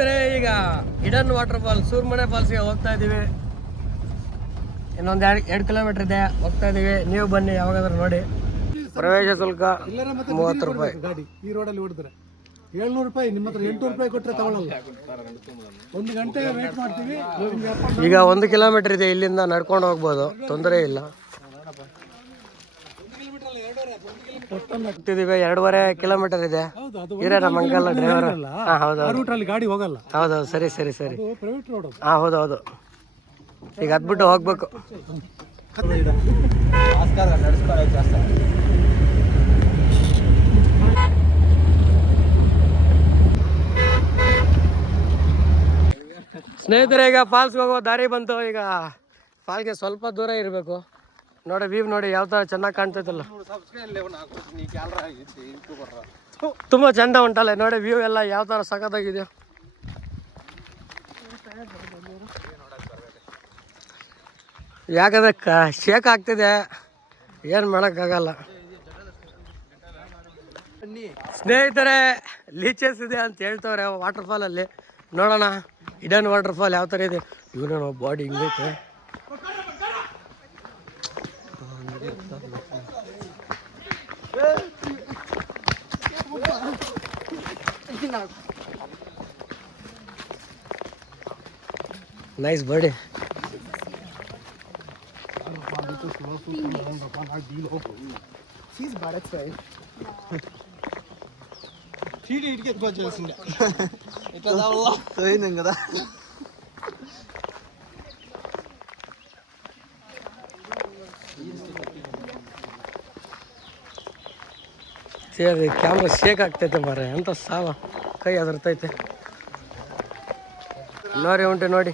ಸ್ನೇಹಿತರೆ, ಈಗ hidden water fall Surmane ಫಾಲ್ಸ್ಗೆ ಹೋಗ್ತಾ ಇದೀವಿ. ಇನ್ನೊಂದು 2 ಕಿಲೋಮೀಟರ್ ಇದೆ, ಹೋಗ್ತಾ ಇದೀವಿ. ನೀವು ಬನ್ನಿ, ಯಾವಾಗಾದ್ರೂ ನೋಡಿ. ಪ್ರವೇಶ ಶುಲ್ಕ 30 ರೂಪಾಯಿ. ಗಾಡಿ ಈ ರೋಡಲ್ಲಿ ಹೊಡಿದ್ರೆ 700 ರೂಪಾಯಿ, ನಿಮ್ಮ ಹತ್ರ 800 ರೂಪಾಯಿ ಕೊಟ್ಟರೆ ತಗೊಳ್ಳಲ್ಲ. 1 ಗಂಟೆ ವೇಟ್ ಮಾಡ್ತೀವಿ. ಈಗ 1 ಕಿಲೋಮೀಟರ್ ಇದೆ, ಇಲ್ಲಿಂದ ನಡ್ಕೊಂಡು ಹೋಗ್ಬೋದು, ತೊಂದರೆ ಇಲ್ಲ. ಹೋಗ್ತಿದೀವಿ, 2.5 ಕಿಲೋಮೀಟರ್ ಇದೆ. ಇರೇ ನಮ್ಮ ಅಂಕಲ್ ಡ್ರೈವರ್. ಹೌದು, ಗಾಡಿ ಹೋಗಲ್ಲ. ಹೌದೌದು, ಸರಿ ಸರಿ ಸರಿ. Private road. ಹೌದೌದು. ಈಗ ಹತ್ಬಿಟ್ಟು ಹೋಗ್ಬೇಕು. ಸ್ನೇಹಿತರೆ, ಈಗ ಫಾಲ್ಸ್ಗೆ ಹೋಗೋ ದಾರಿ ಬಂತು. ಈಗ ಫಾಲ್ಗೆ ಸ್ವಲ್ಪ ದೂರ ಇರಬೇಕು. ನೋಡಿ ವ್ಯೂ ನೋಡಿ, ಯಾವ ಥರ ಚೆನ್ನಾಗಿ ಕಾಣ್ತೈತಲ್ಲ. ತುಂಬ ಚಂದ ಉಂಟಲ್ಲ ನೋಡಿ, ವ್ಯೂ ಎಲ್ಲ ಯಾವ ಥರ ಸಖತ್ತಾಗಿದೆ. ಯಾಕಂದ್ರೆ ಶೇಕ್ ಆಗ್ತಿದೆ, ಏನು ಮಾಡೋಕ್ಕಾಗಲ್ಲ. ಸ್ನೇಹಿತರೆ, ಲೀಚಸ್ ಇದೆ ಅಂತ ಹೇಳ್ತವ್ರೆ ವಾಟರ್ ಫಾಲಲ್ಲಿ. ನೋಡೋಣ ಹಿಡನ್ ವಾಟರ್ ಫಾಲ್ ಯಾವ ಥರ ಇದೆ. ಇವನು ಬಾಡಿ ಹಿಂಗೈತೆ. Nice body. ಕ್ಯಾಮ್ರಾ ಶೇಕ್ ಆಗ್ತೈತೆ ಮಾರೆ, ಅಂತ ಸಾವ ಕೈ ಅದರ್ತೈತೆ. ನೋಡಿ ಉಂಟು ನೋಡಿ.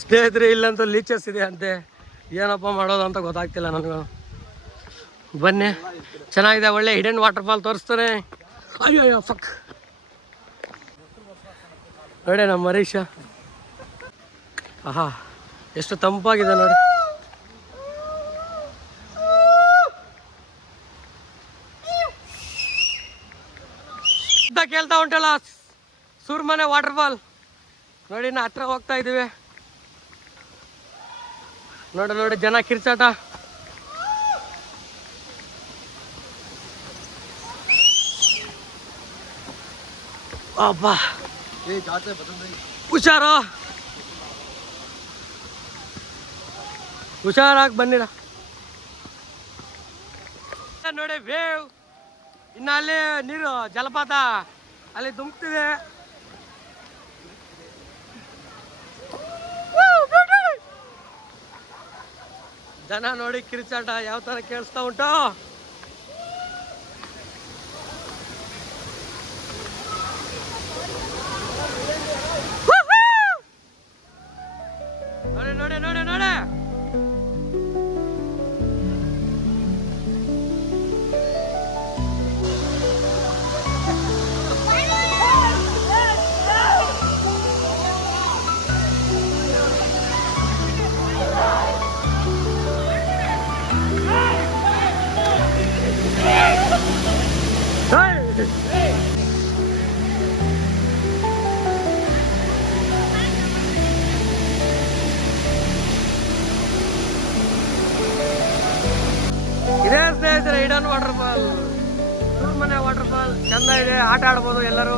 ಸ್ನೇಹಿತರೆ, ಇಲ್ಲಂತೂ ಲೀಚಸ್ ಇದೆ ಅಂತೆ. ಏನಪ್ಪ ಮಾಡೋದು ಅಂತ ಗೊತ್ತಾಗ್ತಿಲ್ಲ ನನಗೂ. ಬನ್ನಿ, ಚೆನ್ನಾಗಿದೆ, ಒಳ್ಳೆ ಹಿಡನ್ ವಾಟರ್ ಫಾಲ್ ತೋರಿಸ್ತಾನೆ. ಅಯ್ಯೋ ಫಕ್. ನೋಡಿ ನಮ್ಮ ಹರೀಶ. ಆಹಾ, ಎಷ್ಟು ತಂಪಾಗಿದೆ ನೋಡಿ. ಕೇಳ್ತಾ ಉಂಟಲ್ಲ ಸೂರ್ಮನೆ ವಾಟರ್ ಫಾಲ್ ನೋಡಿ. ನಾ ಹತ್ರ ಹೋಗ್ತಾ ಇದೀವಿ. ನೋಡಿ ನೋಡಿ, ಜನ ಕಿರ್ಚಾಟ. ಅಬ್ಬಾ, ಹುಷಾರು, ಹುಷಾರಾಗಿ ಬನ್ನಿಡ. ನೋಡಿ ವೇವ್, ಇನ್ನು ಅಲ್ಲಿ ನೀರು ಜಲಪಾತ ಅಲ್ಲಿ ಧುಮುಕ್ತಿದೆ. ಜನ ನೋಡಿ ಕಿರ್ಚಾಟ ಯಾವ ತರ ಕೇಳಿಸ್ತಾ ಉಂಟು. ನೋಡಿ ನೋಡಿ ನೋಡಿ ನೋಡಿ. ಇದೇ ಸ್ನೇಹಿತರೆ hidden water fall, Surmane water fall. ಚಂದ ಇದೆ, ಆಟ ಆಡ್ಬೋದು ಎಲ್ಲರೂ.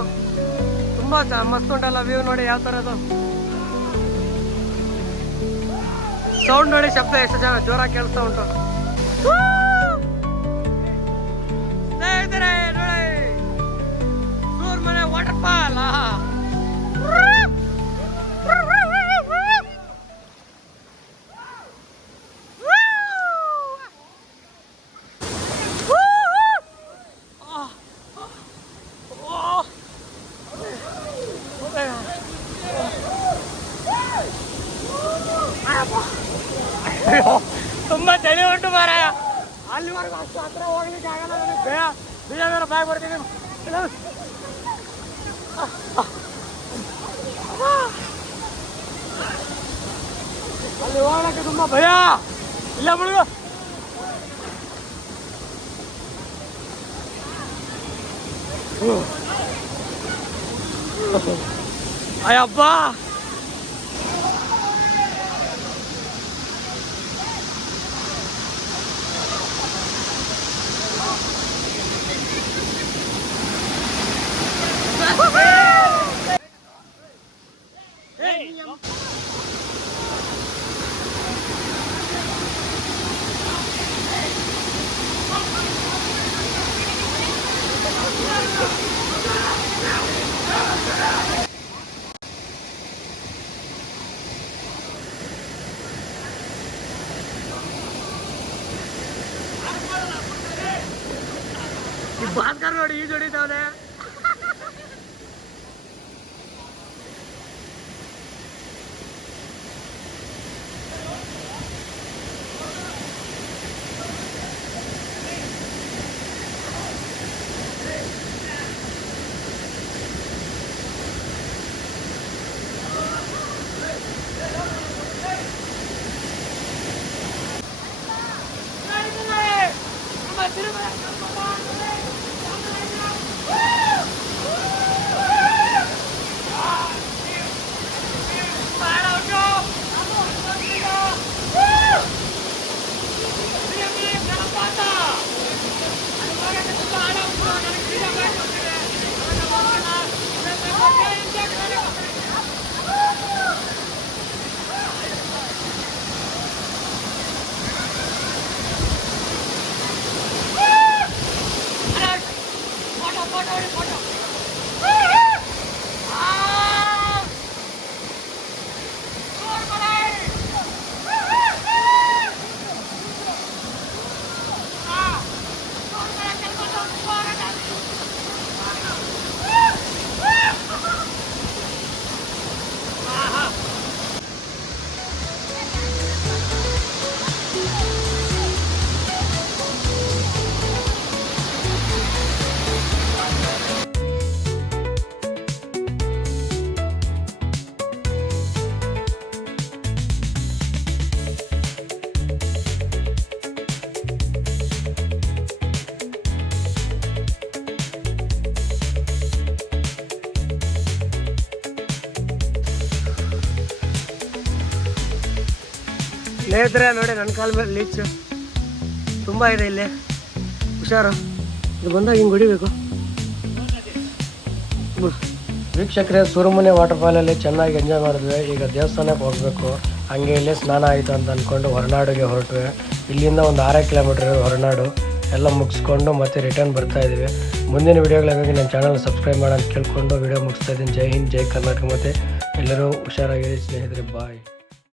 ತುಂಬಾ ಮಸ್ತ್ ಉಂಟಲ್ಲ ವ್ಯೂ ನೋಡಿ ಯಾವ ಥರದ್ದು. ಸೌಂಡ್ ನೋಡಿ, ಶಬ್ದ ಎಷ್ಟು ಜನ ಜೋರಾಗಿ ಕೇಳಿಸ್ತಾ ಉಂಟು. ಸ್ನೇಹಿತರೆ ನೋಡಿ, ಸೂರ್ಮನೆ ವಾಟರ್ ಫಾಲ್. ತುಂಬಾ ಚಳಿ ಉಂಟು ಮಾರ. ಅಲ್ಲಿವರೆಗೂ ಅಷ್ಟು ಹತ್ರ ಹೋಗ್ಲಿಕ್ಕೆ ಆಗಲ್ಲ ನನಗೆ. ಬೇಗ ಬಾಯ್ ಬರ್ತೀನಿ. ಹೋಗಕ್ಕೆ ತುಂಬ ಭಯ ಇಲ್ಲ ಮುಳುಗು. ಅಯ್ಯಪ್ಪ ಭಾಸ್ಕರ್ ನೋಡಿ ಈಜು ಹೊಡಿತಾವನೆ. ಸ್ನೇಹಿತರೆ ನೋಡಿ ನನ್ನ ಕಾಲ ಮೇಲೆ ಲೀಚು ತುಂಬ ಇದೆ ಇಲ್ಲಿ, ಹುಷಾರು. ಇದು ಬಂದಾಗ ಹಿಂಗೆ ಹೊಡಿಬೇಕು. ವೀಕ್ಷಕರೇ, ಸುರಮುನೆ ವಾಟರ್ ಫಾಲಲ್ಲಿ ಚೆನ್ನಾಗಿ ಎಂಜಾಯ್ ಮಾಡಿದ್ವಿ. ಈಗ ದೇವಸ್ಥಾನಕ್ಕೆ ಹೋಗಬೇಕು. ಹಂಗೆ ಇಲ್ಲೇ ಸ್ನಾನ ಆಯಿತು ಅಂತ ಅಂದ್ಕೊಂಡು ಹೊರನಾಡಿಗೆ ಹೊರಟ್ವಿ. ಇಲ್ಲಿಂದ ಒಂದು 6 ಕಿಲೋಮೀಟ್ರ್ ಹೊರನಾಡು ಎಲ್ಲ ಮುಗಿಸ್ಕೊಂಡು ಮತ್ತೆ ರಿಟರ್ನ್ ಬರ್ತಾ ಇದ್ದೀವಿ. ಮುಂದಿನ ವೀಡಿಯೋಗಳಿಗಾಗಿ ನನ್ನ ಚಾನಲ್ ಸಬ್ಸ್ಕ್ರೈಬ್ ಮಾಡೋಣ ಅಂತ ಕೇಳ್ಕೊಂಡು ವೀಡಿಯೋ ಮುಗಿಸ್ತಾ ಇದ್ದೀನಿ. ಜೈ ಹಿಂದ್, ಜೈ ಕರ್ನಾಟಕ. ಮತ್ತು ಎಲ್ಲರೂ ಹುಷಾರಾಗಿರಿ ಸ್ನೇಹಿತರೆ, ಬಾಯ್.